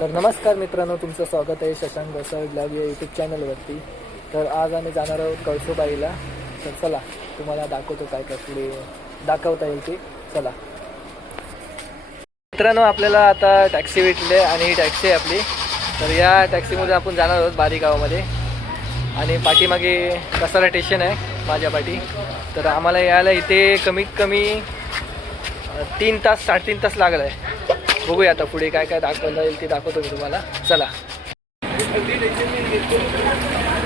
तर नमस्कार मित्रांनो, तुमचं स्वागत आहे शशांक बसाळ ब्लॉग या यूट्यूब चॅनलवरती. तर आज आम्ही जाणार आहोत कळसुबाईला. तर चला तुम्हाला दाखवतो काय काय पुढे दाखवता येईल ते. चला मित्रांनो, आपल्याला आता टॅक्सी भेटली आणि ही टॅक्सी आहे आपली. तर या टॅक्सीमध्ये आपण जाणार आहोत बारी गावामध्ये. आणि पाठीमागे कसारा स्टेशन आहे माझ्या पाठी. तर आम्हाला यायला इथे कमीत कमी 3 तास 3.5 तास लागला आहे. बघूया आता पुढे काय काय दाखवता येईल ते दाखवतो मी तुम्हाला. चला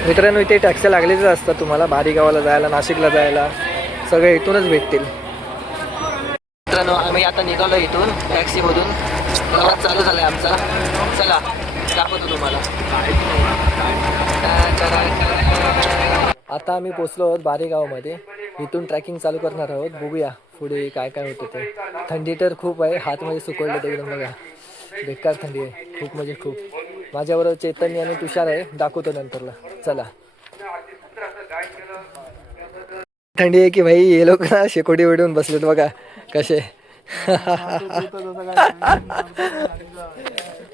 मित्रांनो, इथे टॅक्सी लागलेच असतात तुम्हाला बारी गावाला जायला, नाशिकला जायला, सगळे इथूनच भेटतील. मित्रांनो, आम्ही आता निघालो इथून टॅक्सीमधून. प्रवास चालू झाला आहे आमचा. चला दाखवतो तुम्हाला. आता आम्ही पोचलो आहोत बारी गावामध्ये. इथून ट्रॅकिंग चालू करणार आहोत. बघूया पुढे काय काय होतं ते. थंडी तर खूप आहे, हातमध्ये सुकवलं ते एकदम. बघा बेकार थंडी आहे, खूप म्हणजे खूप. माझ्याबरोबर चैतन्य आणि तुषार आहे, दाखवतो नंतरला. चला. थंडी आहे की भाई, हे लोक ना शेकोटी वेडून बसलेत बघा कसे.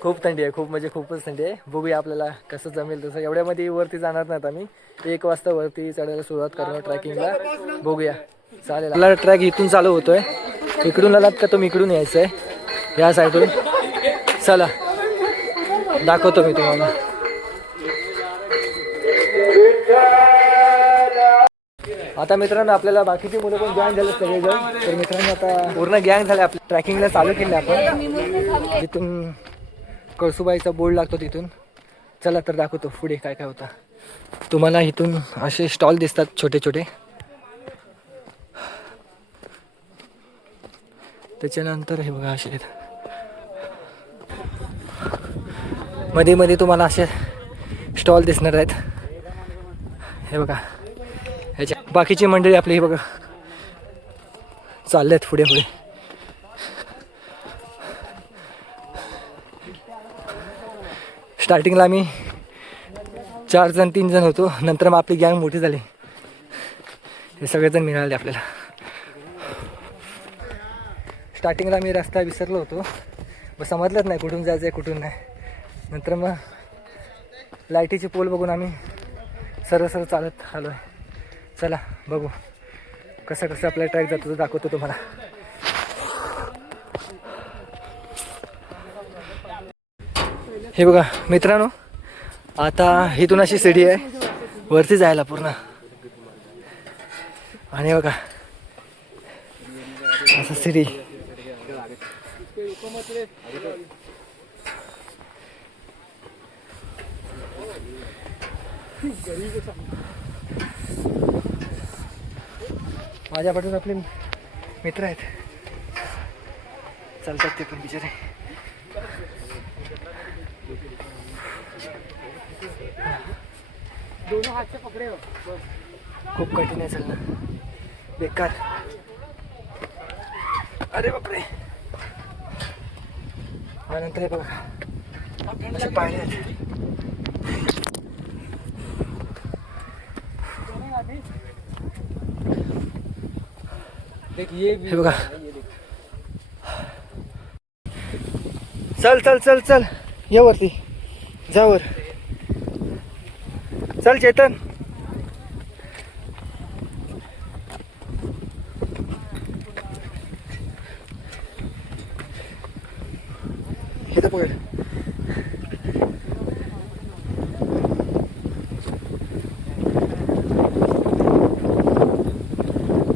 खूप थंडी आहे, खूप म्हणजे खूपच थंडी आहे. बघूया आपल्याला कसं जमेल तसं. एवढ्यामध्ये वरती जाणार नाहीत आम्ही. 1 वाजता वरती चढायला सुरुवात करणार ट्रॅकिंगला. बघूया. चालेल. आपला ट्रॅक इथून चालू होतोय. इकडून आलात का तुम्ही इकडून यायचं आहे, या साईडून. चला दाखवतो मी तुम्हाला. आता मित्रांनो, आपल्याला बाकीची मुलं पण जॉईन झाले सगळेजण. तर मित्रांनो, आता पूर्ण गँग झाले आपल्या ट्रॅकिंगला चालू केले आपण. जिथून कळसुबाईचा बोर्ड लागतो तिथून. चला तर दाखवतो पुढे काय काय होतं तुम्हाला. इथून असे स्टॉल दिसतात छोटे छोटे. त्याच्यानंतर हे बघा असे मध्ये मध्ये तुम्हाला असे स्टॉल दिसणार आहेत. हे बघा, ह्याच्या बाकीची मंडळी आपली हे बघा चालले आहेत पुढे पुढे. स्टार्टिंगला आम्ही 4 जण 3 जण होतो. नंतर मग आपली गँग मोठी झाली. हे सगळेजण मिळाले आपल्याला. स्टार्टिंगला मी रस्ता विसरलो होतो, मग समजलंच नाही कुठून जायचं आहे कुठून नाही. नंतर मग लाईटीचे पोल बघून आम्ही सरळ चालत आलो आहे. चला बघू कसं कसं आपला ट्रॅक जातो, दाखवतो तुम्हाला. हे बघा मित्रांनो, आता इथून अशी सीडी आहे वरती जायला पूर्ण. आणि बघा असं सीडी. माझ्या पाठून आपले मित्र आहेत, चालतात ते पण बिचारे. खूप कठीण आहे चालणं, बेकार. अरे बापरे. नंतर हे बघा असे पायऱ्या आहेत. हे बघा. चल चल चल चल, ये वरती जा वर. चल चेतन. हे तर पकड.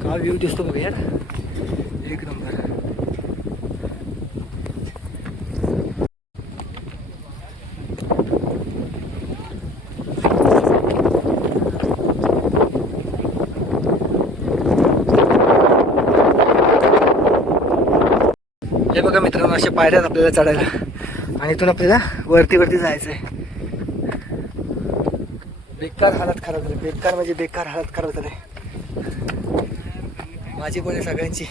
काय व्ह्यू दिसतो बघ यार, एक नंबर. हे बघा मित्रांनो, अशा पायऱ्यात आपल्याला चढायला आणि इथून आपल्याला वरती जायचं आहे. बेकार हालत खराब झाली, बेकार म्हणजे बेकार हालत खराब झाली माझी पण आहे सगळ्यांची.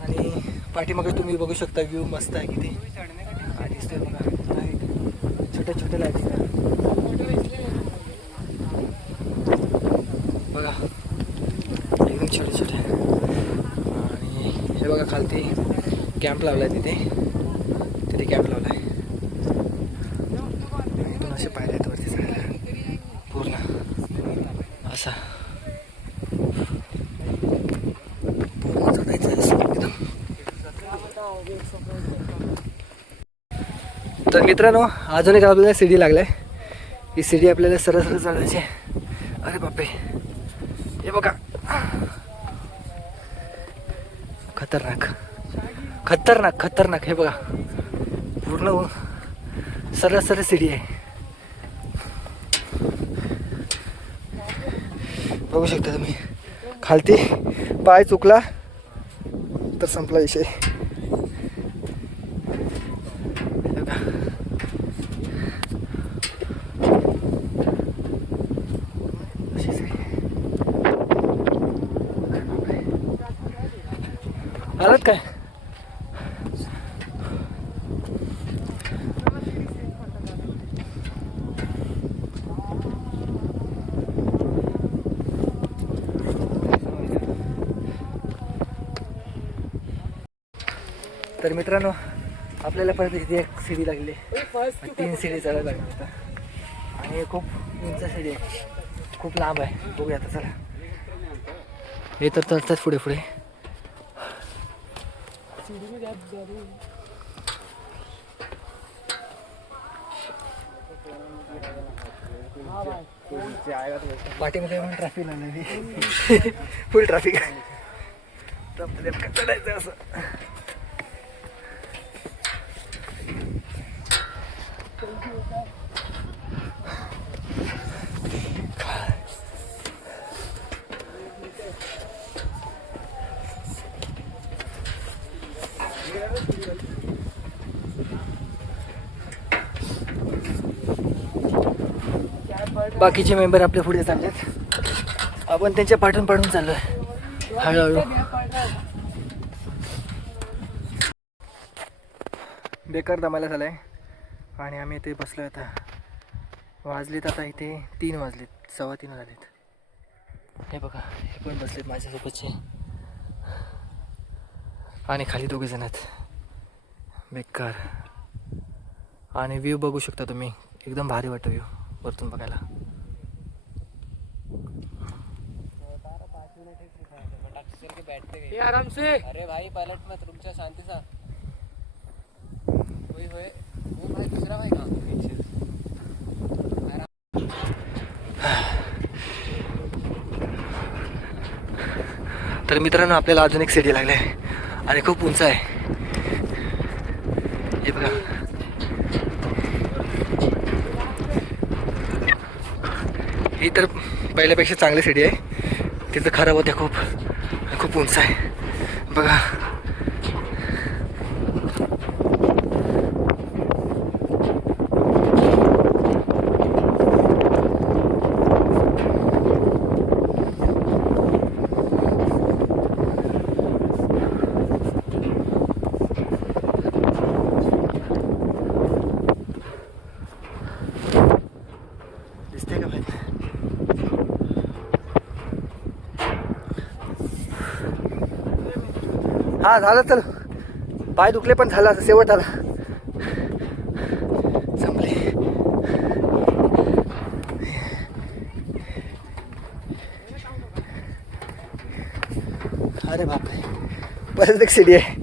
आणि पाठीमागे तुम्ही बघू शकता व्ह्यू मस्त आहे किती. आणि दिसतोय बघा लाईट, छोट्या छोट्या लाईट बघा एकदम छोटे छोटे. आणि हे बघा खालती कॅम्प लावला आहे तिथे. तिथे कॅम्प लावला आहे. इथून असे पायऱ्या आहेत वरती चढायला पूर्ण असा पूर्ण चढायचं आहे असं एकदम. तर मित्रांनो अजून एक आपल्याला सीडी लागलाय. ही सीडी आपल्याला सरळ सरळ चढायची आहे. अरे बापरे हे बघा खतरनाक खतरनाक खतरनाक. हे बघा पूर्ण सरळ सरळ सीडी आहे. बघू शकता तुम्ही. खालती पाय चुकला तर संपला विषय. आलात काय? तर मित्रांनो आपल्याला परत इथे एक सीडी लागली. 3 सीडी चढायला लागली होता आणि खूप उंच सीडी आहे. खूप लांब आहे. बघूया आता चला. हे तर चढतात पुढे पुढे. पाठीमध्ये पण ट्रॅफिक लागली. फुल ट्रॅफिक आहे. चढायचं असं. बाकीचे मेंबर आपल्या पुढे चाललेत. आपण त्यांच्या पाठून पाठून चाललोय हळूहळू. बेकार दमायला झालाय आणि आम्ही इथे बसलोय. आता वाजलेत आता इथे 3 वाजलेत 3:15 झालेत. हे बघा हे पण बसलेत माझ्यासोबतचे आणि खाली 2 जण आहेत. बेकार. आणि व्ह्यू बघू शकता तुम्ही. एकदम भारी वाटतो व्ह्यू वरतून बघायला. आराम से. अरे भाई पलट मत रुक जा. शांति सा. वही होय वो भाई दूसरा भाई कहाँ? तर मित्रांनो आपल्याला अजून एक सीडी लागली आहे आणि खूप उंच आहे. हे बघा ही तर पहिल्यापेक्षा चांगली सीडी आहे. तिथं खराब होते खूप. खूप उंच आहे बघा. दिसते का भाई? हा झालं. चल पाय दुखले पण झाला. शेवट झाला. संपले. अरे बापरे परत एक सीडी आहे.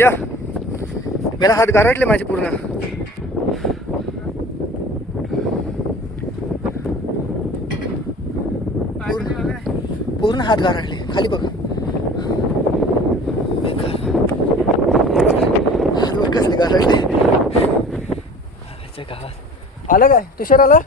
या मेरा हात गारटले माझे पूर्ण. पूर्ण हात गारटले. खाली बघ. हात कसले गारटले. गावात आलं काय? तुषार आला?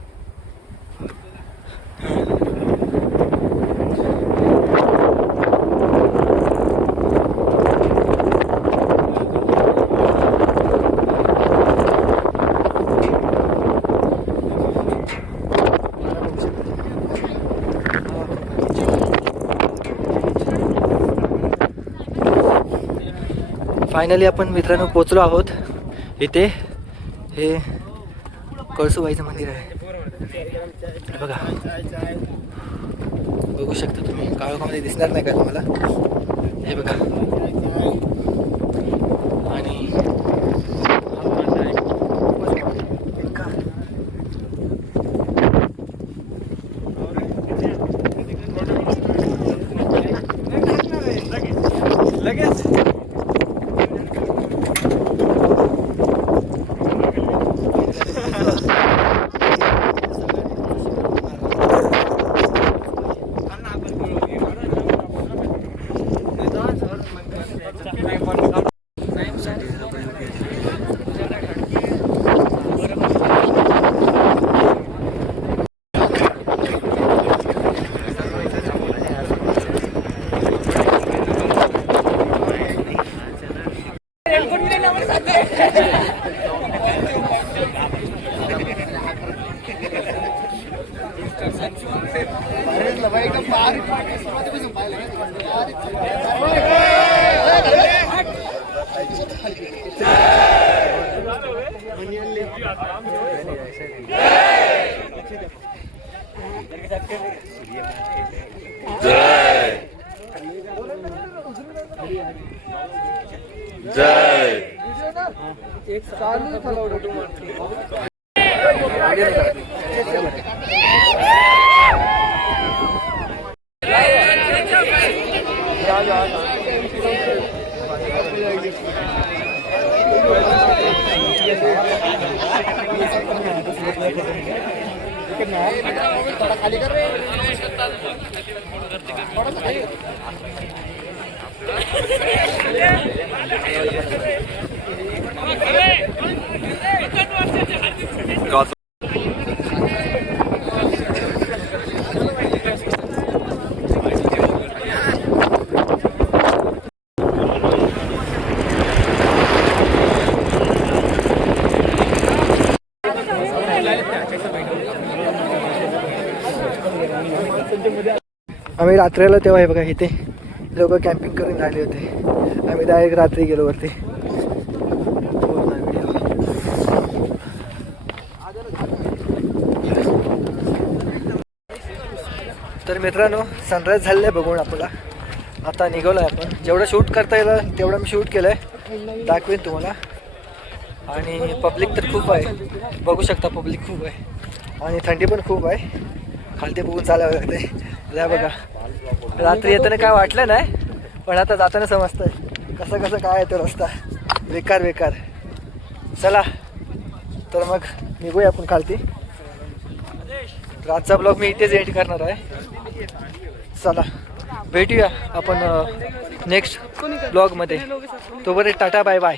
फायनली आपण मित्रांनो पोचलो आहोत इथे. हे कळसूबाईचं मंदिर आहे बघा, बघू शकता तुम्ही. काळोखामध्ये दिसणार नाही का तुम्हाला, हे बघा. आणि लगेच एक चालू थोड़ा खाली कर रहे आम्ही रात्रीला तेव्हा हे बघा इथे लोक कॅम्पिंग करून राहिले होते. आम्ही डायरेक्ट रात्री गेलो वरती. तर मित्रांनो सनराईज झालेलं आहे बघून आपल्याला. आता निघालो आहे आपण. जेवढं शूट करता येईल तेवढं मी शूट केलं आहे, दाखवेन तुम्हाला. आणि पब्लिक तर खूप आहे, बघू शकता पब्लिक खूप आहे. आणि थंडी पण खूप आहे. खालती बघून चालावं लागते. जा बघा, रात्री येताना काय वाटलं नाही, पण आता जाताना समजतंय कसं कसं काय आहे तो रस्ता. बेकार बेकार. चला तर मग निघूया आपण खालती. आजचा ब्लॉग मी इथेच एंड करणार आहे. चला भेटूया आपण नेक्स्ट ब्लॉगमध्ये. तोपर्यंत टाटा बाय बाय.